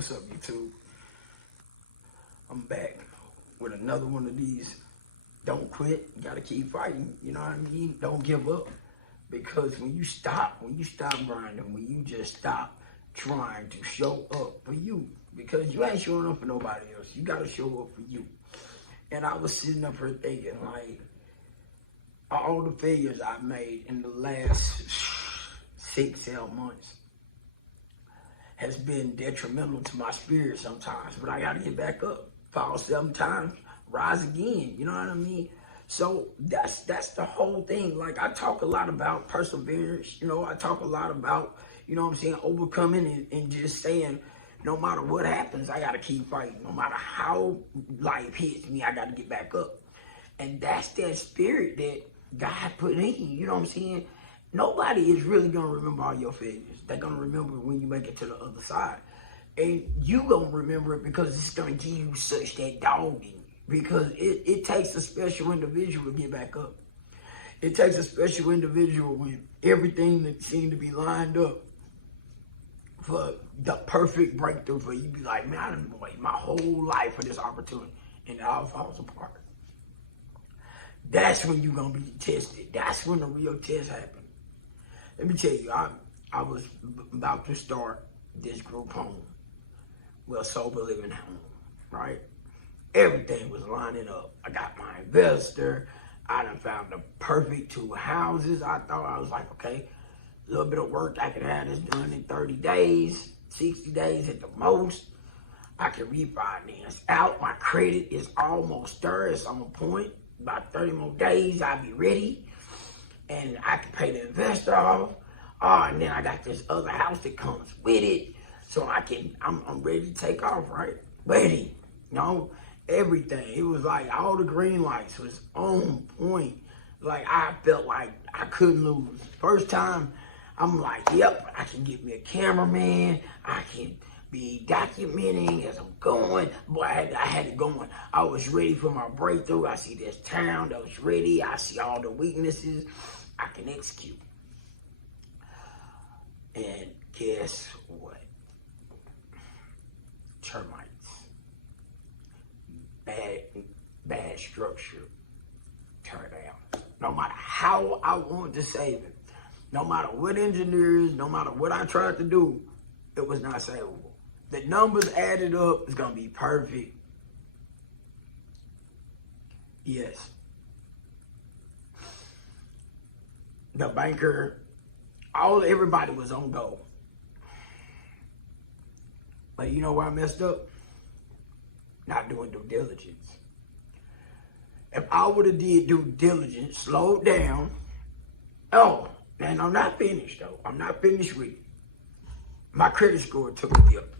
What's up, YouTube? I'm back with another one of these. Don't quit. You gotta keep fighting. You know what I mean? Don't give up. Because when you stop grinding, when you just stop trying to show up for you, because you ain't showing up for nobody else. You gotta show up for you. And I was sitting up here thinking, like, all the failures I made in the last 6-7 months has been detrimental to my spirit sometimes, but I gotta get back up. Fall 7 times, rise again, you know what I mean? So that's the whole thing. Like, I talk a lot about perseverance, I talk a lot about, overcoming and just saying, no matter what happens, I gotta keep fighting. No matter how life hits me, I gotta get back up. And that's that spirit that God put in you, you know what I'm saying? Nobody is really gonna remember all your failures. They're gonna remember when you make it to the other side. And you gonna remember it because it's gonna give you such that dog in you. Because it takes a special individual to get back up. It takes a special individual when everything that seemed to be lined up for the perfect breakthrough for you. Be like, man, I done waited my whole life for this opportunity, and it all falls apart. That's when you're gonna be tested. That's when the real test happens. Let me tell you, I was about to start this group home. Well, sober living home, right? Everything was lining up. I got my investor. I done found the perfect 2 houses. I was like, okay, a little bit of work. I can have this done in 30 days, 60 days at the most. I can refinance out. My credit is almost there. It's on point. About 30 more days, I'll be ready. And I can pay the investor off. And then I got this other house that comes with it. So I'm ready to take off, right? Ready, everything. It was like all the green lights was on point. Like, I felt like I couldn't lose. First time, I'm like, yep, I can get me a cameraman. I can be documenting as I'm going. Boy, I had it going. I was ready for my breakthrough. I see this town that was ready. I see all the weaknesses. I can execute. And guess what? Termites. Bad structure. Tear down. No matter how I wanted to save it, no matter what engineers, no matter what I tried to do, it was not savable. The numbers added up is gonna be perfect. Yes. The banker, everybody was on go. But you know where I messed up? Not doing due diligence. If I would have did due diligence, slowed down. Oh, and I'm not finished though. I'm not finished with it. My credit score took a dip.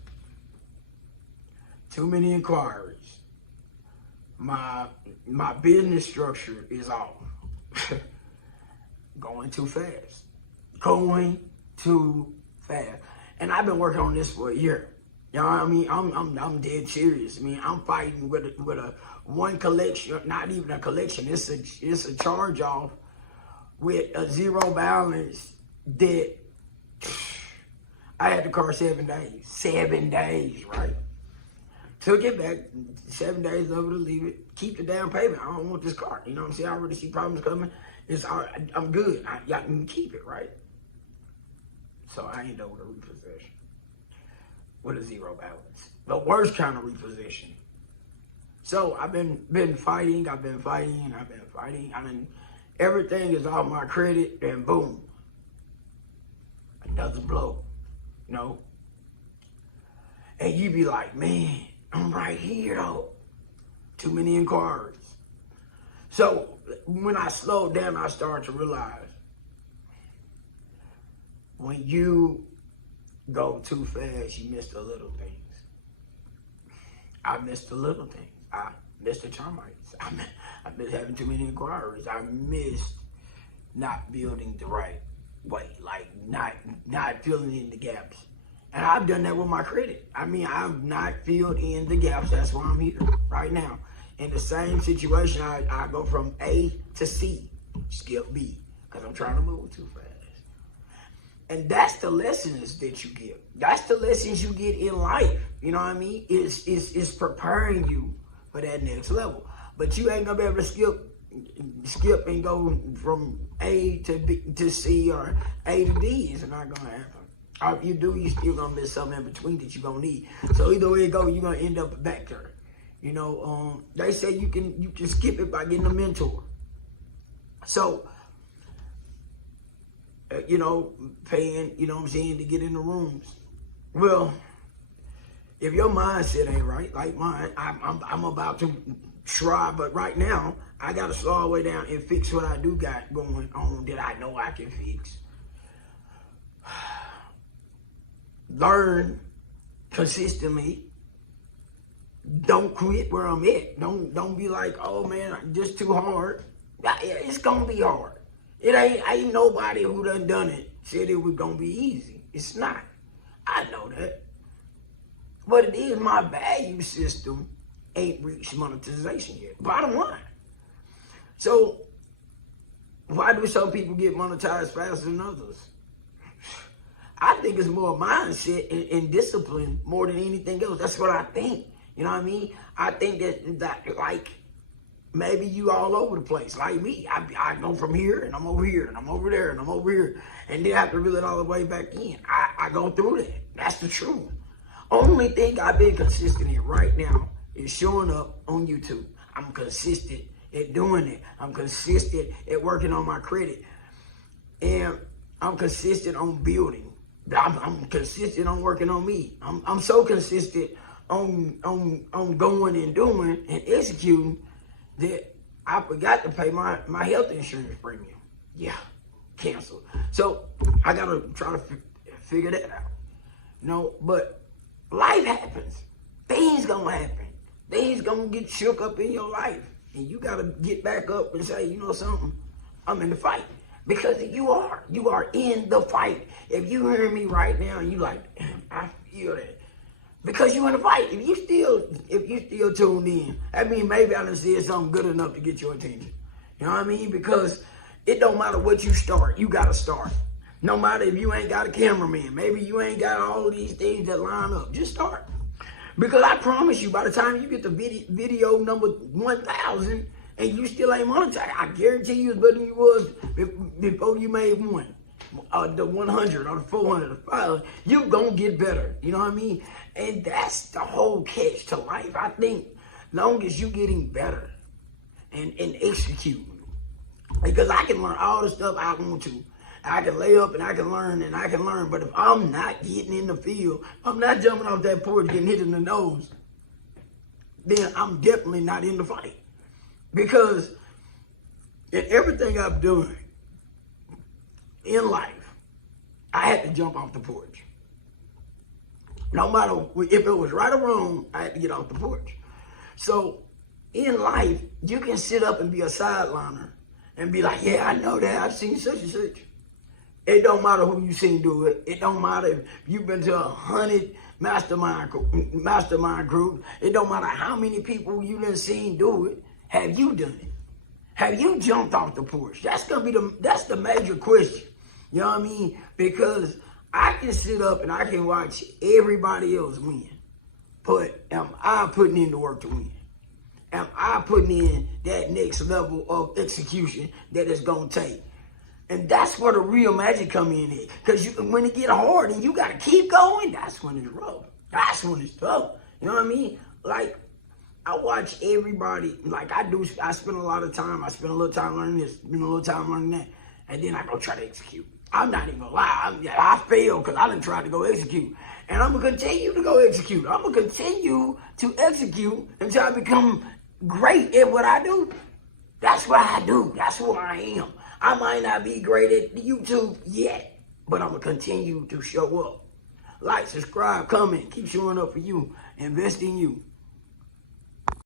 Too many inquiries. My business structure is off. Going too fast. Going too fast. And I've been working on this for a year. You know what I mean? I'm dead serious. I mean, I'm fighting with a one collection, not even a collection. It's a charge off with a zero balance that I had the car 7 days. 7 days, right? Took it back, 7 days over to leave it. Keep the down payment. I don't want this car. You know what I'm saying? I already see problems coming. I'm good. Y'all can keep it, right? So I ain't done with a repossession. With a zero balance. The worst kind of repossession. So I've been fighting. Everything is off my credit, and boom. Another blow. And you be like, man, I'm right here though. Too many inquiries. So when I slowed down, I started to realize when you go too fast, you miss the little things. I missed the little things. I missed the termites. I missed having too many inquiries. I missed not building the right way, like not filling in the gaps. And I've done that with my credit. I mean, I've not filled in the gaps. That's why I'm here right now. In the same situation, I go from A to C, skip B, because I'm trying to move too fast. And that's the lessons that you get. That's the lessons you get in life. You know what I mean? It's preparing you for that next level. But you ain't gonna be able to skip and go from A to B to C or A to D. It's not gonna happen. Or if you do, you still gonna miss something in between that you gonna need. So either way it go, you're gonna end up back there. You know, they say you can skip it by getting a mentor. So, you know, paying, you know what I'm saying, to get in the rooms. Well, if your mindset ain't right, like mine, I'm about to try, but right now, I got to slow all the way down and fix what I do got going on that I know I can fix. Learn consistently. Don't quit where I'm at. Don't be like, oh man, just too hard. Yeah, it's gonna be hard. It ain't nobody who done it said it was gonna be easy. It's not. I know that. But it is, my value system ain't reached monetization yet. Bottom line. So why do some people get monetized faster than others? I think it's more mindset and discipline more than anything else. That's what I think. You know what I mean? I think that like, maybe you all over the place, like me. I go from here, and I'm over here, and I'm over there, and I'm over here. And then I have to reel it all the way back in. I go through that. That's the truth. Only thing I've been consistent in right now is showing up on YouTube. I'm consistent at doing it. I'm consistent at working on my credit. And I'm consistent on building. I'm consistent on working on me. I'm so consistent on going and doing and executing that I forgot to pay my health insurance premium. Yeah, canceled. So I gotta try to figure that out. You know, but life happens. Things gonna happen. Things gonna get shook up in your life, and you gotta get back up and say, you know something, I'm in the fight. Because you are in the fight. If you hear me right now and you like, I feel that. Because you in the fight. If you still tuned in, I mean, maybe I done said something good enough to get your attention. You know what I mean? Because it don't matter what you start, you gotta start. No matter if you ain't got a cameraman, maybe you ain't got all of these things that line up, just start. Because I promise you, by the time you get to video number 1,000 and you still ain't monetized, I guarantee you it's better than you was before you made one. The 100 or the 400 or the 500, you gonna get better. You know what I mean? And that's the whole catch to life. I think long as you getting better and executing, because I can learn all the stuff I want to. I can lay up and I can learn, but if I'm not getting in the field, I'm not jumping off that porch getting hit in the nose, then I'm definitely not in the fight. Because in everything I've done in life, I had to jump off the porch. No matter if it was right or wrong, I had to get off the porch. So in life, you can sit up and be a sideliner and be like, yeah, I know that. I've seen such and such. It don't matter who you seen do it. It don't matter if you've been to 100 mastermind group. It don't matter how many people you done seen do it. Have you done it? Have you jumped off the porch? That's the major question. You know what I mean? Because I can sit up and I can watch everybody else win. But am I putting in the work to win? Am I putting in that next level of execution that it's gonna take? And that's where the real magic come in at. Because when it get hard and you gotta keep going, that's when it's rough. That's when it's tough. You know what I mean? Like, I watch everybody, like I spend a lot of time, I spend a little time learning this, spend a little time learning that, and then I go try to execute. I'm not even gonna lie, I failed because I done tried to go execute. And I'm gonna continue to go execute. I'm gonna continue to execute until I become great at what I do. That's what I do, that's who I am. I might not be great at YouTube yet, but I'm gonna continue to show up. Like, subscribe, comment, keep showing up for you, invest in you.